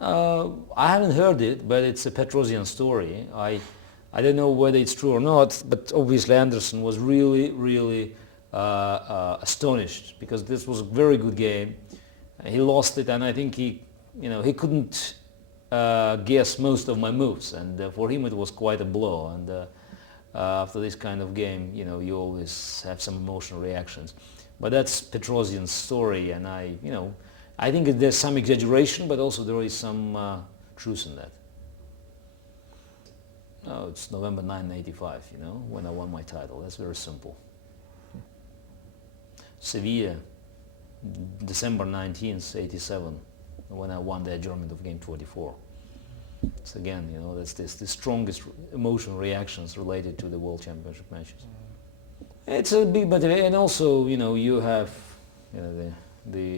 I haven't heard it, but it's a Petrosian story. I don't know whether it's true or not, but obviously Anderson was really astonished because this was a very good game. He lost it, and I think he couldn't guess most of my moves, and for him it was quite a blow. And after this kind of game, you always have some emotional reactions. But that's Petrosian's story, and I think there's some exaggeration, but also there is some truth in that. Oh, it's November 1985, when I won my title. That's very simple. Sevilla, December 19th, 87, when I won the adjournment of game 24. It's again, that's the strongest emotional reactions related to the World Championship matches. It's a big, but and also, you have the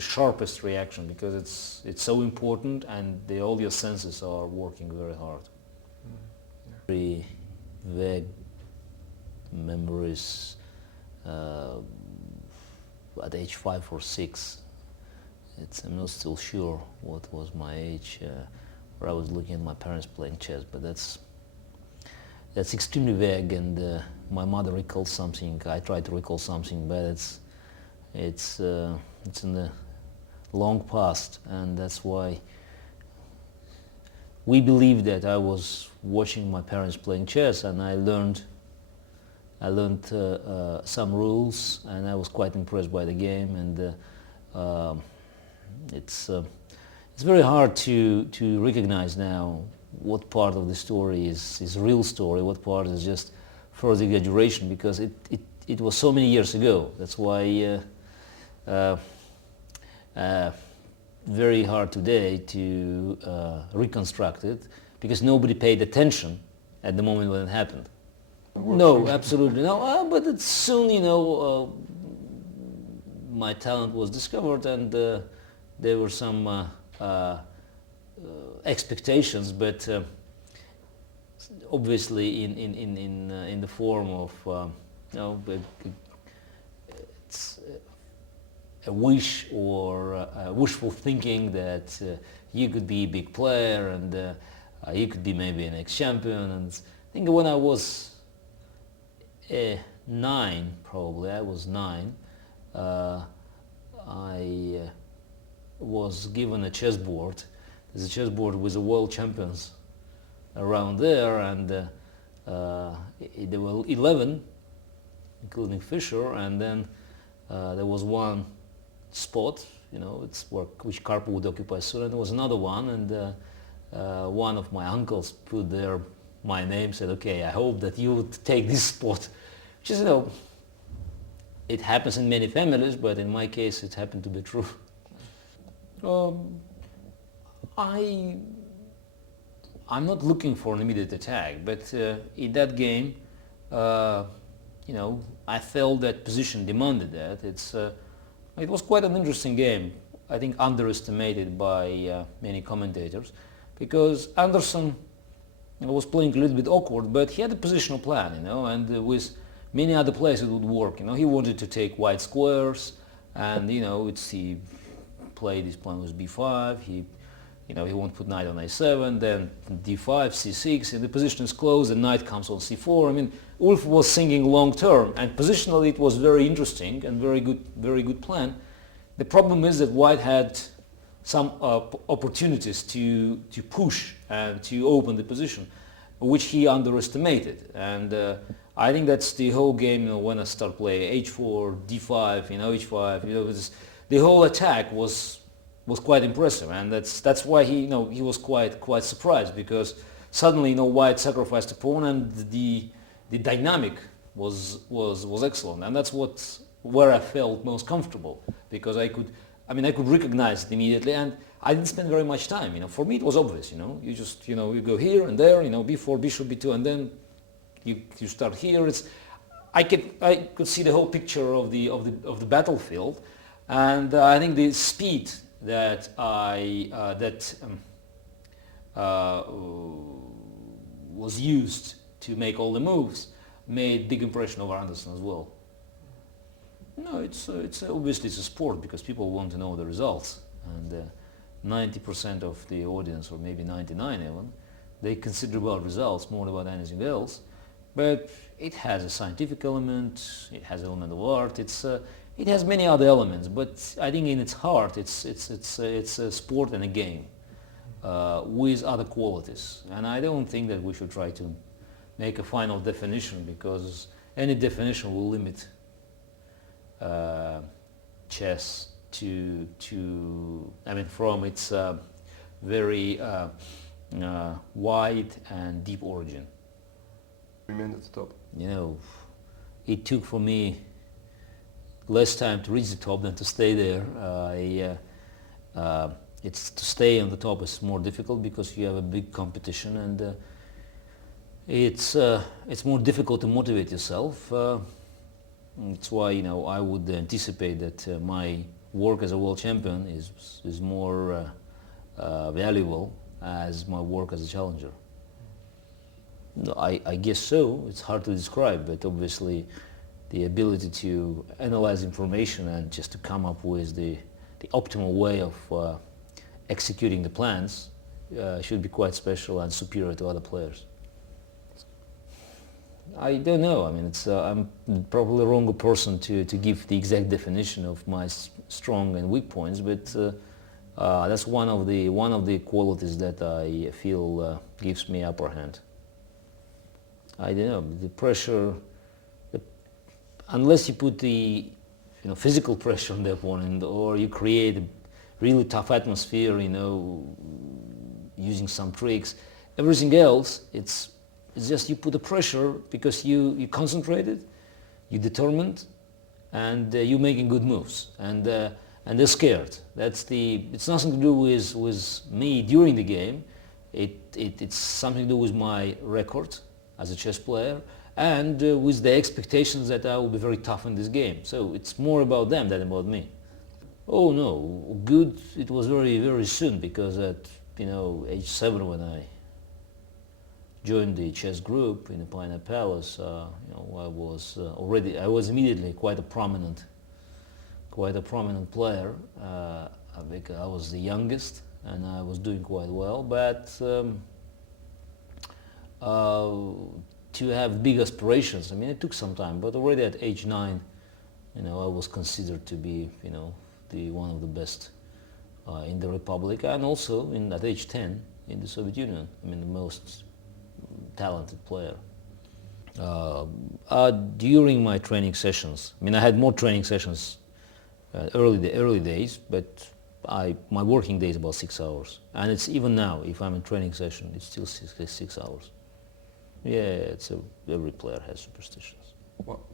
sharpest reaction because it's so important, and all your senses are working very hard. Very vague memories at age 5 or 6. I'm not still sure what was my age, where I was looking at my parents playing chess, but that's extremely vague, and my mother recalls something. I try to recall something, but it's in the long past, and that's why we believe that I was watching my parents playing chess, and I learned some rules, and I was quite impressed by the game. And it's very hard to recognize now what part of the story is real story, what part is just further exaggeration, because it was so many years ago. That's why very hard today to reconstruct it, because nobody paid attention at the moment when it happened. No, absolutely no. But it's soon, my talent was discovered, and there were some expectations, but obviously in the form of it's a wish or wishful thinking that you could be a big player, and you could be maybe an ex-champion. And I think when I was 9, probably, I was 9, I was given a chessboard. There's a chessboard with the world champions around there, and there were 11, including Fischer, and then there was one spot, which Karpov would occupy soon, and there was another one, and one of my uncles put there my name, said, okay, I hope that you would take this spot, which is, it happens in many families, but in my case it happened to be true. I'm not looking for an immediate attack, but in that game, I felt that position demanded that. It was quite an interesting game, I think underestimated by many commentators, because Anderson was playing a little bit awkward, but he had a positional plan, and with many other players it would work. He wanted to take white squares, and he played his plan with b5. He won't put knight on a7, then d5, c6, and the position is closed, and knight comes on c4. Ulf was thinking long term, and positionally it was very interesting and very good plan. The problem is that White had some opportunities to push and to open the position, which he underestimated. And I think that's the whole game. When I start playing h4, d5, h5, the whole attack was quite impressive, and that's why he was quite surprised, because suddenly White sacrificed a pawn, and the dynamic was excellent, and that's where I felt most comfortable, because I could recognize it immediately, and I didn't spend very much time. For me it was obvious. You just you go here and there, b4, bishop, b2, and then you start here. I could see the whole picture of the battlefield, and I think the speed that was used to make all the moves made big impression over Anderson as well. No, it's obviously it's a sport, because people want to know the results, and 90% of the audience, or maybe 99 even, they consider about results more about anything else. But it has a scientific element, it has an element of art, it has many other elements, but I think in its heart it's a sport and a game with other qualities. And I don't think that we should try to make a final definition, because any definition will limit chess from its very wide and deep origin. Remained at the top. You know, it took for me less time to reach the top than to stay there. It's to stay on the top is more difficult because you have a big competition, and it's more difficult to motivate yourself. That's why, you know, I would anticipate that my work as a world champion is more valuable as my work as a challenger. I guess so. It's hard to describe, but obviously the ability to analyze information and just to come up with the optimal way of executing the plans should be quite special and superior to other players. I don't know. I mean, I'm probably the wrong person to give the exact definition of my strong and weak points, but that's one of the qualities that I feel gives me upper hand. I don't know, the pressure, unless you put the physical pressure on the opponent, or you create a really tough atmosphere, using some tricks, everything else, it's just you put the pressure because you concentrated, you're determined, and you're making good moves, and they're scared. It's nothing to do with me during the game. It's something to do with my record as a chess player, and with the expectations that I will be very tough in this game. So it's more about them than about me. Oh no, good. It was very, very soon, because at age 7, when I joined the chess group in the Pioneer Palace, I was immediately quite a prominent player. Because I was the youngest and I was doing quite well, but to have big aspirations, I mean, it took some time, but already at age 9, I was considered to be, the one of the best in the Republic, and also at age 10 in the Soviet Union. I mean, the most talented player. During my training sessions, I mean, I had more training sessions early days, but my working day is about 6 hours, and it's even now. If I'm in training session, it's still 6 hours. Yeah, every player has superstitions.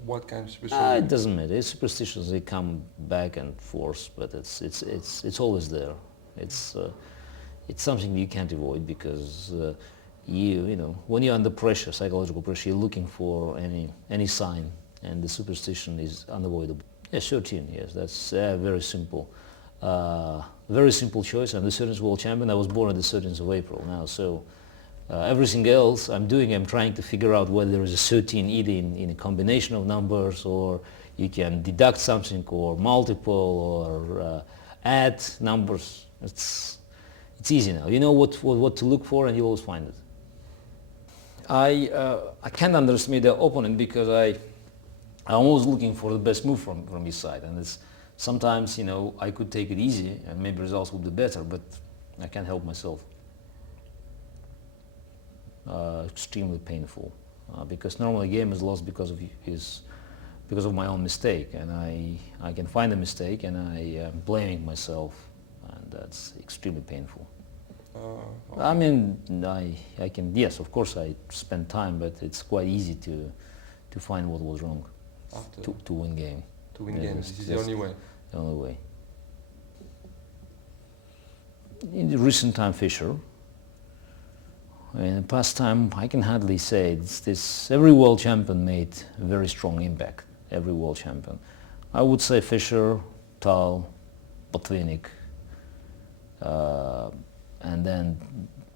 What kind of superstitions? It doesn't matter. It's superstitions. They come back and forth, but it's always there. It's something you can't avoid, because when you're under pressure, psychological pressure, you're looking for any sign, and the superstition is unavoidable. Yeah, 13. Yes, that's very simple. Very simple choice. I'm the 13th world champion. I was born on the 13th of April now, so. Everything else I'm trying to figure out whether there is a 13 either in a combination of numbers, or you can deduct something, or multiple, or add numbers. It's easy now. You know what to look for, and you always find it. I can't underestimate the opponent, because I'm always looking for the best move from his side, and sometimes I could take it easy and maybe results would be better, but I can't help myself. Extremely painful, because normally a game is lost because of my own mistake, and I can find a mistake and I am blaming myself, and that's extremely painful. Okay. I mean, I can, yes, of course I spend time, but it's quite easy to find what was wrong to win game. To win games, this is the only way. The only way. In the recent time, Fischer. In the past time, I can hardly say every world champion made a very strong impact. Every world champion. I would say Fischer, Tal, Botvinnik, and then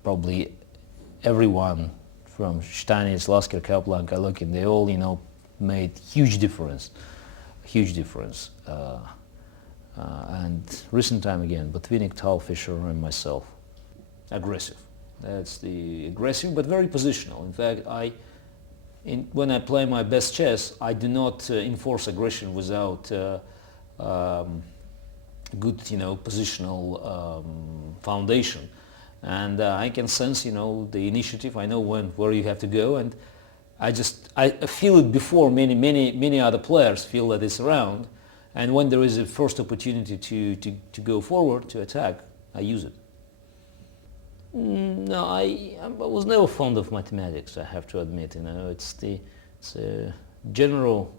probably everyone from Stanis, Lasker, Kaplan, Kalokin. They all, made huge difference. Huge difference. and recent time again, Botvinnik, Tal, Fischer, and myself. Aggressive. That's the aggressive, but very positional. In fact, when I play my best chess, I do not enforce aggression without good, positional foundation. And I can sense, the initiative. I know where you have to go, and I feel it before many other players feel that it's around. And when there is a first opportunity to go forward, to attack, I use it. No, I was never fond of mathematics, I have to admit. It's a general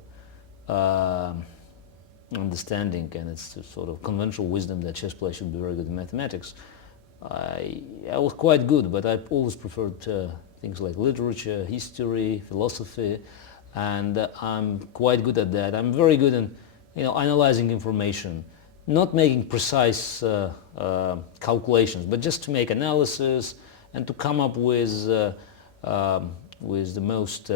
understanding, and it's a sort of conventional wisdom that chess players should be very good in mathematics. I was quite good, but I always preferred things like literature, history, philosophy, and I'm quite good at that. I'm very good in analyzing information, not making precise calculations, but just to make analysis and to come up with the most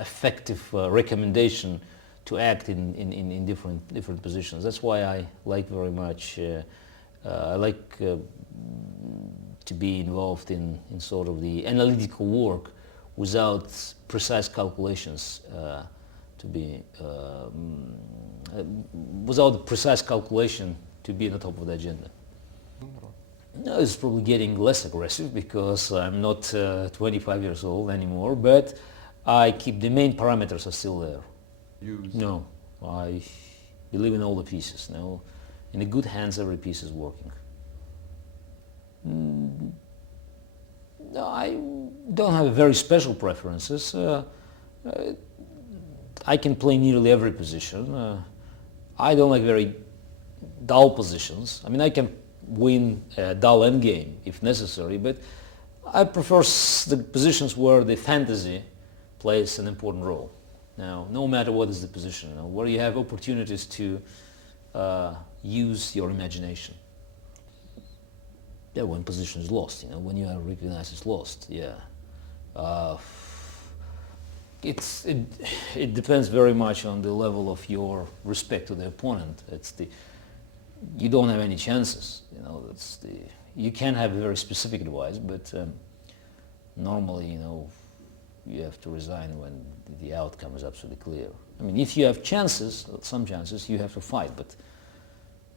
effective recommendation to act in different positions. That's why I like very much. I like to be involved in sort of the analytical work without precise calculations. Without precise calculation to be on the top of the agenda. No, it's probably getting less aggressive because I'm not 25 years old anymore, but I keep the main parameters are still there. No, I believe in all the pieces. No, in the good hands, every piece is working. No, I don't have very special preferences. I can play nearly every position. I don't like very dull positions. I mean, I can win a dull endgame if necessary, but I prefer the positions where the fantasy plays an important role. Now, no matter what is the position, where you have opportunities to use your imagination. Yeah, when position is lost, when you are recognized as lost, yeah. It depends very much on the level of your respect to the opponent. You don't have any chances. You can have a very specific advice, but normally, you have to resign when the outcome is absolutely clear. I mean, if you have chances, some chances, you have to fight. But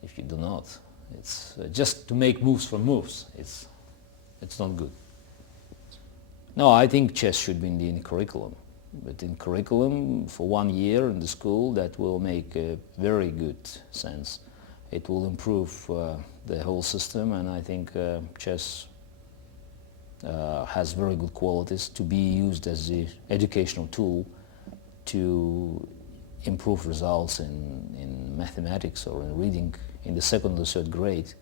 if you do not, it's just to make moves for moves. It's not good. No, I think chess should be in the curriculum. But in curriculum, for 1 year in the school, that will make a very good sense. It will improve the whole system, and I think chess has very good qualities to be used as an educational tool to improve results in mathematics or in reading in the second or third grade.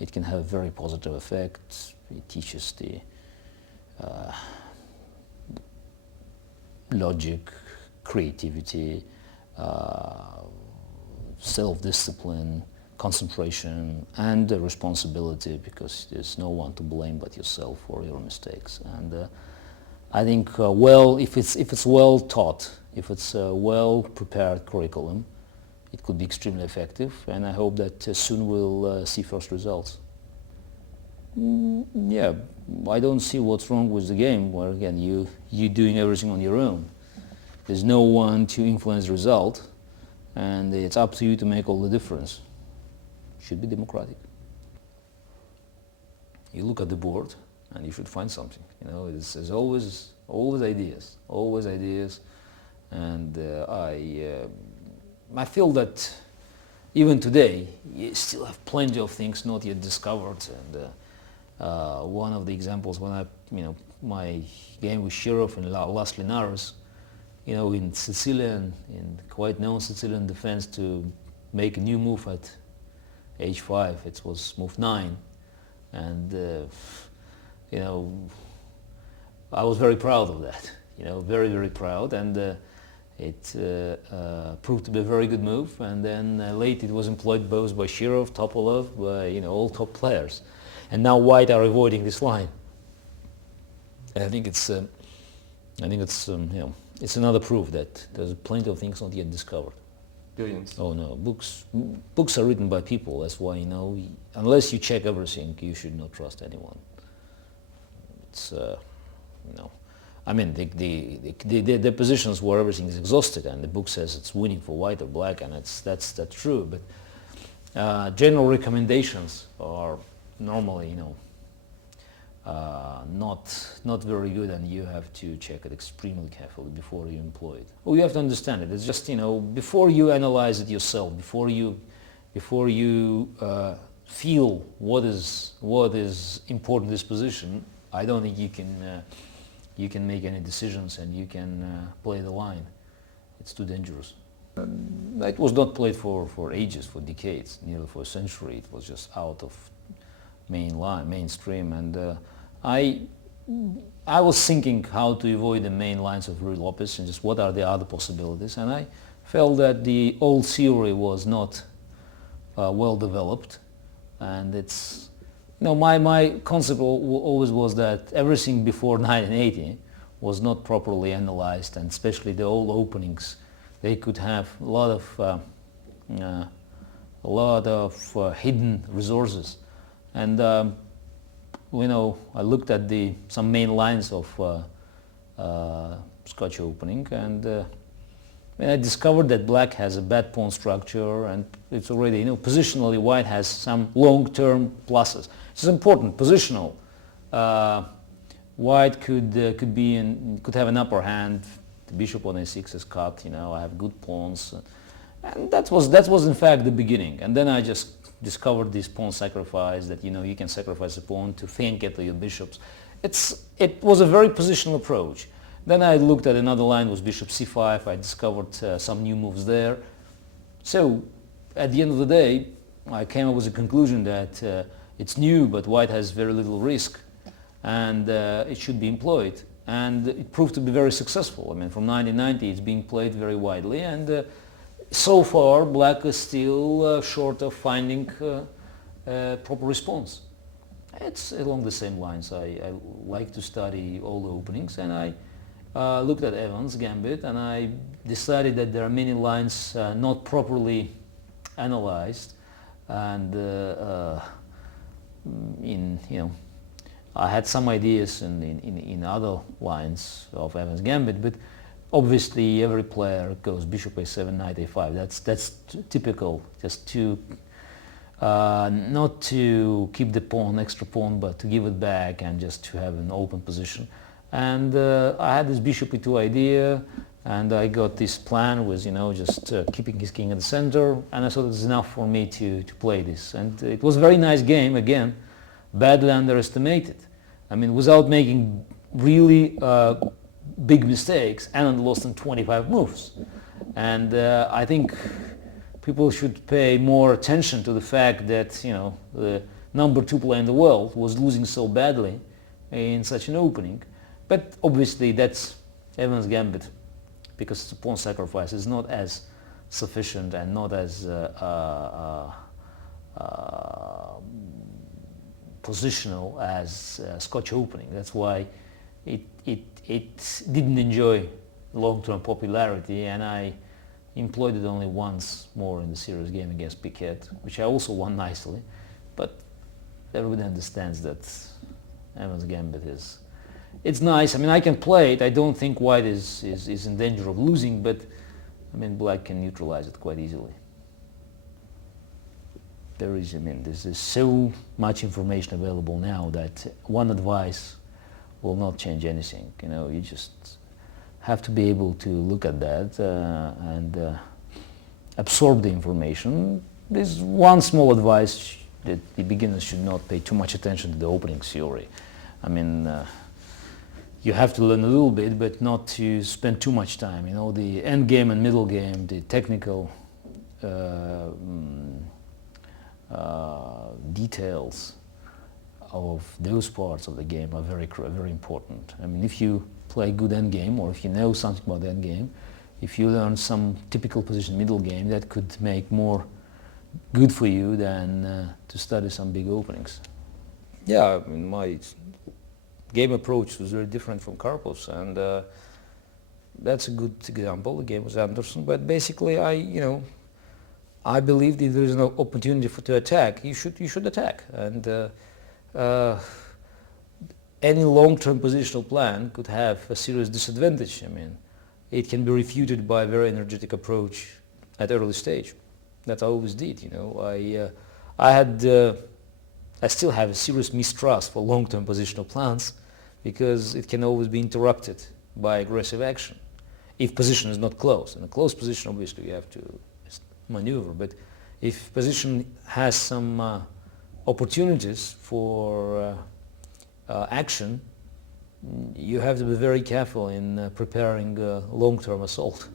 It can have very positive effects. It teaches the logic, creativity, self-discipline, concentration, and responsibility, because there's no one to blame but yourself for your mistakes. And I think, if it's well taught, if it's a well-prepared curriculum, it could be extremely effective, and I hope that soon we'll see first results. Yeah, I don't see what's wrong with the game where, again, you're doing everything on your own. There's no one to influence the result, and it's up to you to make all the difference. Should be democratic. You look at the board, and you should find something. There's always ideas, and I feel that even today you still have plenty of things not yet discovered. And one of the examples, when my game with Shirov in Las Linares, in Sicilian, in quite known Sicilian defense, to make a new move at h5, it was move 9, and I was very proud of that. Very, very proud, and it proved to be a very good move. And then late it was employed both by Shirov, Topalov, by all top players. And now White are avoiding this line. And I think it's it's another proof that there's plenty of things not yet discovered. Billions. Oh no, books are written by people. That's why, unless you check everything, you should not trust anyone. It's I mean, the positions where everything is exhausted and the book says it's winning for white or black, and that's true. But general recommendations are normally, not very good, and you have to check it extremely carefully before you employ it. Well, you have to understand it. It's just, before you analyze it yourself, before you feel what is important in this position, I don't think you can make any decisions and you can play the line. It's too dangerous. It was not played for ages, for decades, nearly for a century. It was just out of mainstream, and I was thinking how to avoid the main lines of Ruy Lopez and just what are the other possibilities, and I felt that the old theory was not well developed, and it's my concept always was that everything before 1980 was not properly analyzed, and especially the old openings, they could have a lot of hidden resources. And I looked at some main lines of Scotch opening, and I discovered that black has a bad pawn structure, and it's already, positionally white has some long-term pluses. It's important, positional. White could have an upper hand. The bishop on a6 is cut. I have good pawns, and that was in fact the beginning. And then I just discovered this pawn sacrifice, that you can sacrifice a pawn to think at your bishops. It was a very positional approach. Then I looked at another line, was bishop c5. I discovered some new moves there. So at the end of the day, I came up with a conclusion that it's new, but white has very little risk, and it should be employed. And it proved to be very successful. I mean, from 1990 it's being played very widely, and so far black is still short of finding proper response. It's along the same lines. I like to study all the openings, and I looked at Evans' gambit, and I decided that there are many lines not properly analyzed, and I had some ideas in other lines of Evans' gambit, but obviously every player goes bishop a7, knight a5. That's typical, just to not to keep the extra pawn, but to give it back and just to have an open position. And I had this bishop e2 idea, and I got this plan with just keeping his king at the center, and I thought it was enough for me to play this. And it was a very nice game, again, badly underestimated. I mean, without making really big mistakes, Anand lost in 25 moves. And I think people should pay more attention to the fact that the number 2 player in the world was losing so badly in such an opening. But obviously that's Evans' gambit, because the pawn sacrifice is not as sufficient and not as positional as Scotch opening. That's why it didn't enjoy long-term popularity, and I employed it only once more in the serious game against Piquet, which I also won nicely. But everybody understands that Evans' gambit it's nice. I mean, I can play it. I don't think white is in danger of losing, but I mean, black can neutralize it quite easily. There's so much information available now that one advice will not change anything. You just have to be able to look at that and absorb the information. There's one small advice, that the beginners should not pay too much attention to the opening theory. I mean, you have to learn a little bit, but not to spend too much time. The end game and middle game, the technical details of those parts of the game are very important. I mean, if you play good endgame, or if you know something about the endgame, if you learn some typical position middle game, that could make more good for you than to study some big openings. Yeah, I mean, my game approach was very different from Karpov's, and that's a good example. The game was Anderson, but basically I I believe if there is an opportunity to attack, you should attack. And any long-term positional plan could have a serious disadvantage. I mean, it can be refuted by a very energetic approach at early stage. That I always did. You know, I still have a serious mistrust for long-term positional plans because it can always be interrupted by aggressive action if position is not close. In a close position, obviously, you have to maneuver. But if position has some opportunities for action, you have to be very careful in preparing a long-term assault.